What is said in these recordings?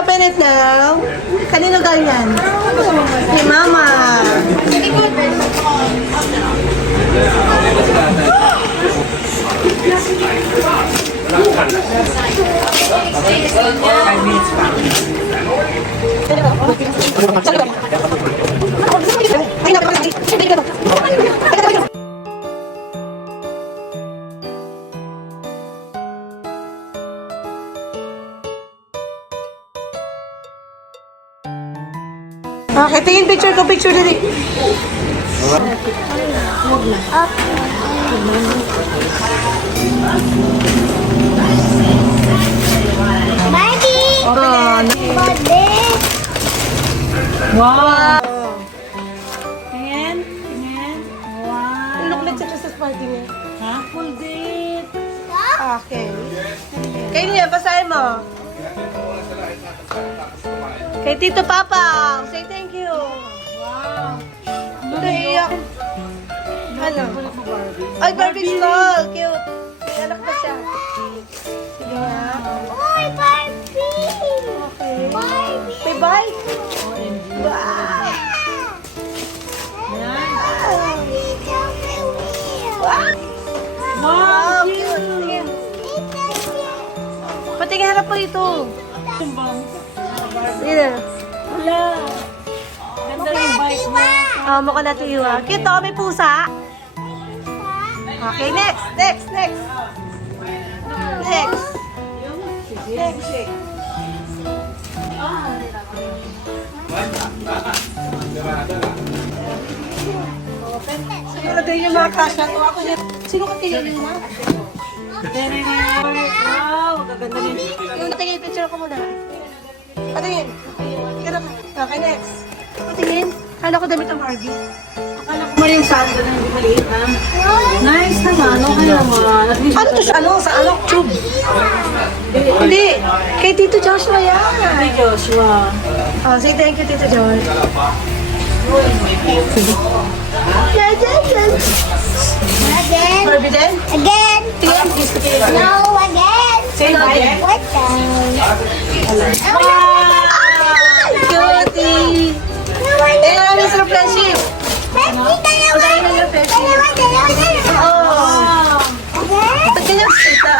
open it now. Kanino ganyan? Ni Mama. Okay, tingin picture ko, picture dali. Barbie! Birthday! Wow! Tingin? Tingin? Wow! Look like sa Christmas party niya. Ha? Full date! Okay. Kayo niya, basahin mo. Kay Tito Papa, say thank you. Wow! Naiiyak. Ano? Ay, Barbie doll. Cute. May anak na siya. Sige nga. Uy, Barbie! Okay. Barbie! May bike. Wow. Barbie, tell me Wow. Wow, cute. Sige. Patingin harap po ito. Sige na. Wala! Ganda ng bike mo. Mukha na tuyo. Cute to, may pusa. Okay, next. Next. Next. Sino na yung mga kasya to? Ako niya. Sino ka kayo yun na? Wow! Gaganda din. Yung tingin, picture ko muna. Patingin. Ika na. Okay, next. Patingin. Kala ko damit ang Barbie. Akala ko mali yung sando na hindi maliit ha. Nice naman. Okay naman. At least Ano to siya? Ano? Sa ano? Tube. Hindi. Kay Tito Joshua yan. Hey Joshua. Oh, say thank you, Tito Josh. Again! Barbie din? Again! Tingin. Kiss ko kayo. No, again! Say bye. What the? Cutie. Eh, maraming sa friendship. Oh. Ba't ganyan sita?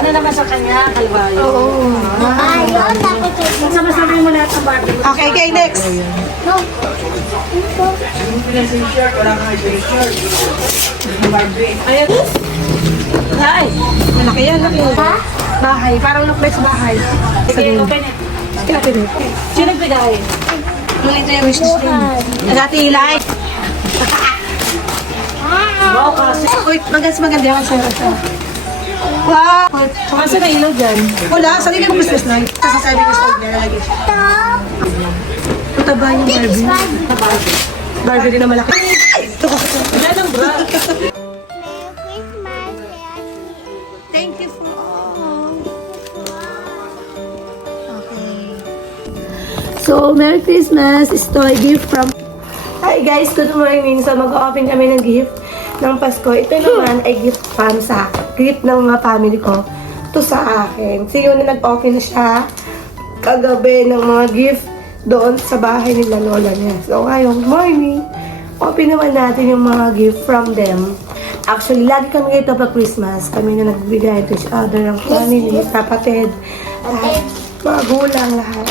Ano naman sa kanya? Kalbayo. Oo. Ayun, tapos Sama-samay mo lahat ng Barbie. Okay, okay, next. no. Ayan. Hi! Malaki yan, laki. Bahay, parang look like sa bahay. Sige, open it. Sige, open it. Sino nagbigay? Tuloy ito yung wishes din. Nagati ilay. Wow, kasi. Uy, maganda yan sa'yo. Wow! Kasi na ilaw dyan. Wala, sarili mo Christmas light. Kasi sabi ko sa niya, lalagay siya. Ito ba yung Barbie? Barbie din na malaki. Ito ko. Wala lang bra. Thank you for all. Okay. So, Merry Christmas! Ito ay gift from... Hi guys, good morning. So, mag-open kami ng gift ng Pasko. Ito naman ay gift from sa gift ng mga family ko. Ito sa akin. So, yun na nag-open na siya kagabi ng mga gift doon sa bahay nila lola niya. So, ngayong morning, open naman natin yung mga gift from them. Actually, lagi kami ito pa Christmas. Kami na nagbigay to each other ng family, kapatid, lahat, mga gulang, lahat.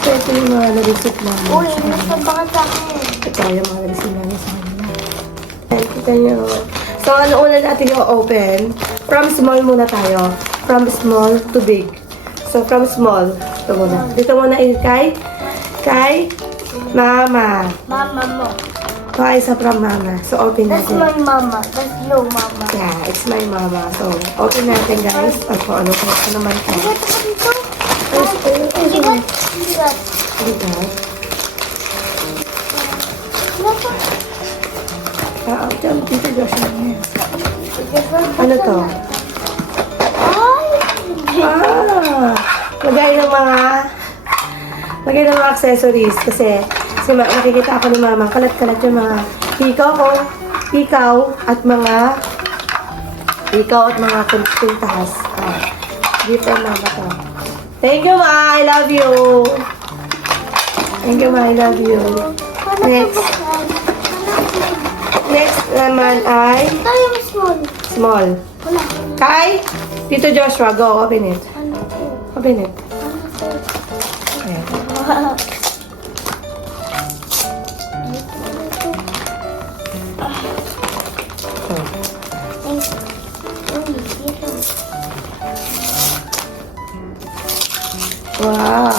So, ito yung mga na-receipt namin. Uy, nasa baka sa akin. Ito yung mga na-receipt namin sa kanila. Ayan, kita nyo. So, ano una natin yung open? From small muna tayo. From small to big. So, from small. Ito muna. Dito muna kay Mama. Mama mo. Ito ay isa from Mama. So, open That's natin. my mama. That's your mama. Yeah, it's my mama. So, open natin guys. Ako, ano naman ito. What dito? Ligat. Sigat. Dito Joshua niya. Ano to? Ay! Lagay ng mga accessories. Kasi makikita ako ni mama. Kalat-kalat yung mga ikaw at mga kwintas. Gift from mama to. Thank you, Ma. I love you. Thank you, Ma. I love you. Next. Next naman ay Ito yung small. small. Wala. Kay Tito Joshua, go. Open it. Ano to? Open it. Ano to? Ayan. Wow. Wow.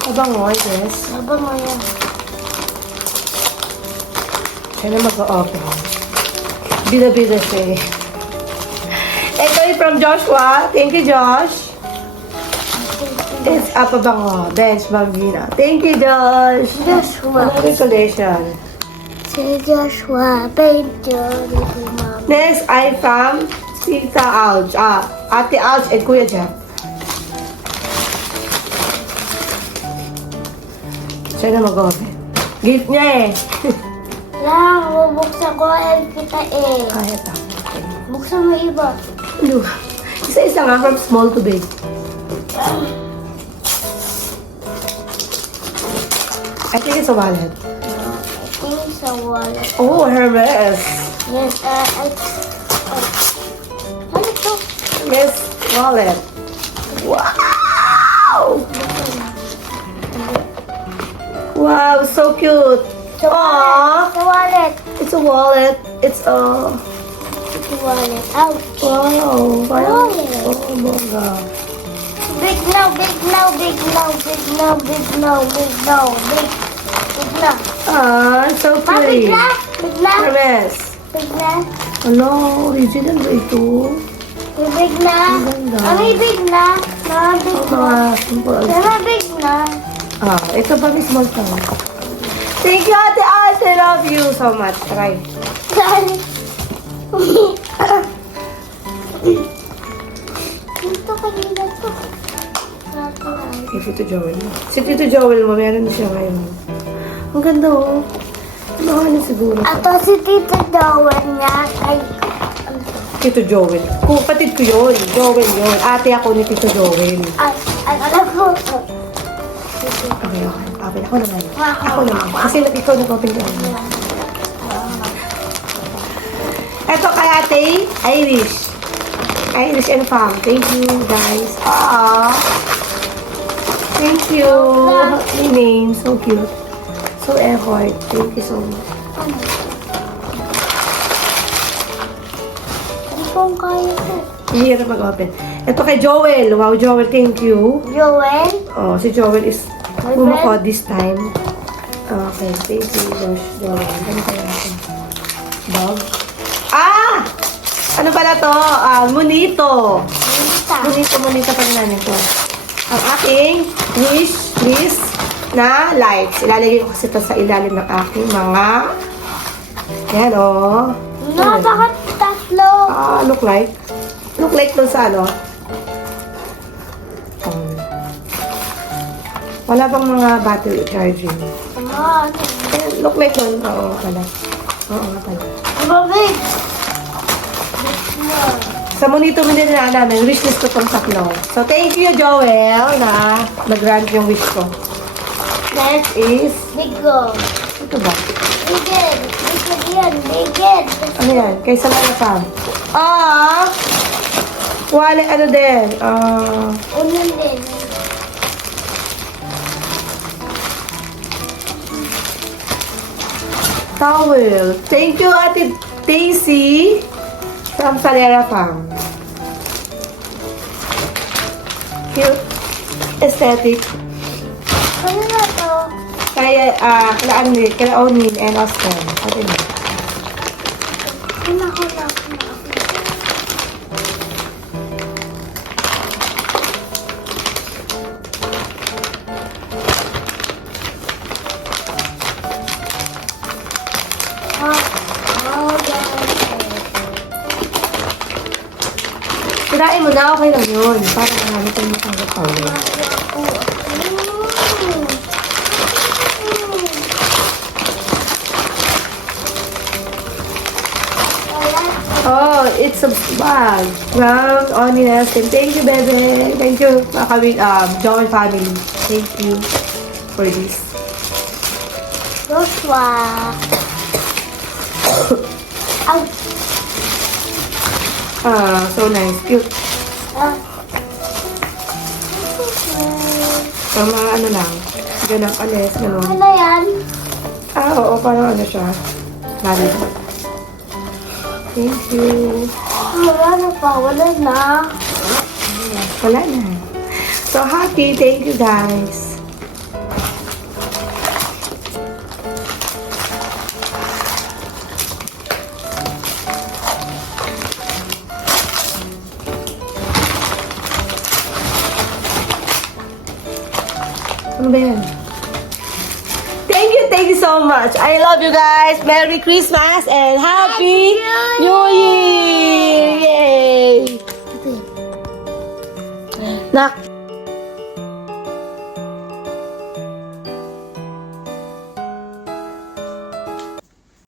Kabango, I guess. Abang mo yan. Siya na mag-open. Bida-bida siya eh. Ito ay from Joshua. Thank you, Josh. It's a pabango. Bench Bambina. Thank you, Josh. Joshua. Another collection. Si Joshua. Painter. Little mom. Next ay from Tita Alj. Ate Alj and Kuya Jeff. Siya na mag-open. Gift niya eh. Lang, bubuksan ko. Help kita eh. Kaya ta. Okay. Buksan mo iba. Ano? Isa-isa nga from small to big. I think it's a wallet. I think it's a wallet. Oh, Hermes. Yes, ano to? Yes, wallet. Wow! Wow, so cute. Aww. It's a wallet. It's a wallet. It's a... It's a wallet. Ouch. Wow. Parang... Wallet. Oh, bongga. Big now, big now, big now, big now, big now, big now, big na. Ah, so Ma, big pretty. na, big na, Hermes. big na, Hello, original ba ito? may big na. Ang ganda. May big na, big Oh, na. mga simple. May big na. Ah, ito pa may small to. Thank you, Ate Ate. I love you so much. Try. Sorry. Dito kanina to. Kay Tito Joel. Si Tito Joel mo, meron siya ngayon. Ang ganda oh. Mahal na siguro. Ato si Tito Joel niya kay... Tito Joel. Kapatid ko yun. Joel yun. Ate ako ni Tito Joel. Alam ko. Okay, okay. Open ako naman. Ako naman. Kasi ikaw nag-open ko. Ito kay Ate Irish. Irish and Fam. Thank you, guys. Aww. Thank you. Your name. So cute. So effort. Thank you so much. Ano pong kaya ko? Hindi hirap mag-open. Ito kay Joel. Wow, Joel. Thank you. Joel? Oh, si Joel is bumukod this time. Okay, thank you, Josh. Joel. Ano kaya natin? Dog? Ah! Ano pala to? Monito. Monito pag namin to. Ang aking wish list na lights. Ilalagay ko kasi ito sa ilalim ng aking mga... Yan, oh. No, bakit tatlo? Look like? Look like dun sa ano? Wala bang mga battery charging? Ano? Look like dun. Oo, pala. Oo nga pala. Mabig! Sa monito mo din na namin, wish list ko itong tatlo. So, thank you, Joel, na nag-grant yung wish ko. Next is, Bigo. ito ba? Bigid. Bigid yan. Bigid. Ano yan? Kay Samara Sam. Wallet, ano din? Unan din. Towel. Thank you, Ate Daisy. From Salera Farm. Cute. Aesthetic. Ano na to? Kaya, kala Onin and Austin. Ate mo. Hula. Sirain mo na, okay lang yun. Para marami tayong matanggap power. Oh, it's a bag from Oni Nelson. Thank you, bebe. Thank you, John family. Thank you for this. Joshua. Ow. So nice. Cute. Pang mga ano lang. Ganang alis, gano'n. Ano yan? Oo, parang ano siya. Lollipop. Thank you. Wala na pa. Wala na. Wala na. So happy. Thank you, guys. Ano ba yan? Thank you so much. I love you guys. Merry Christmas and Happy New Year! Yay! Nak,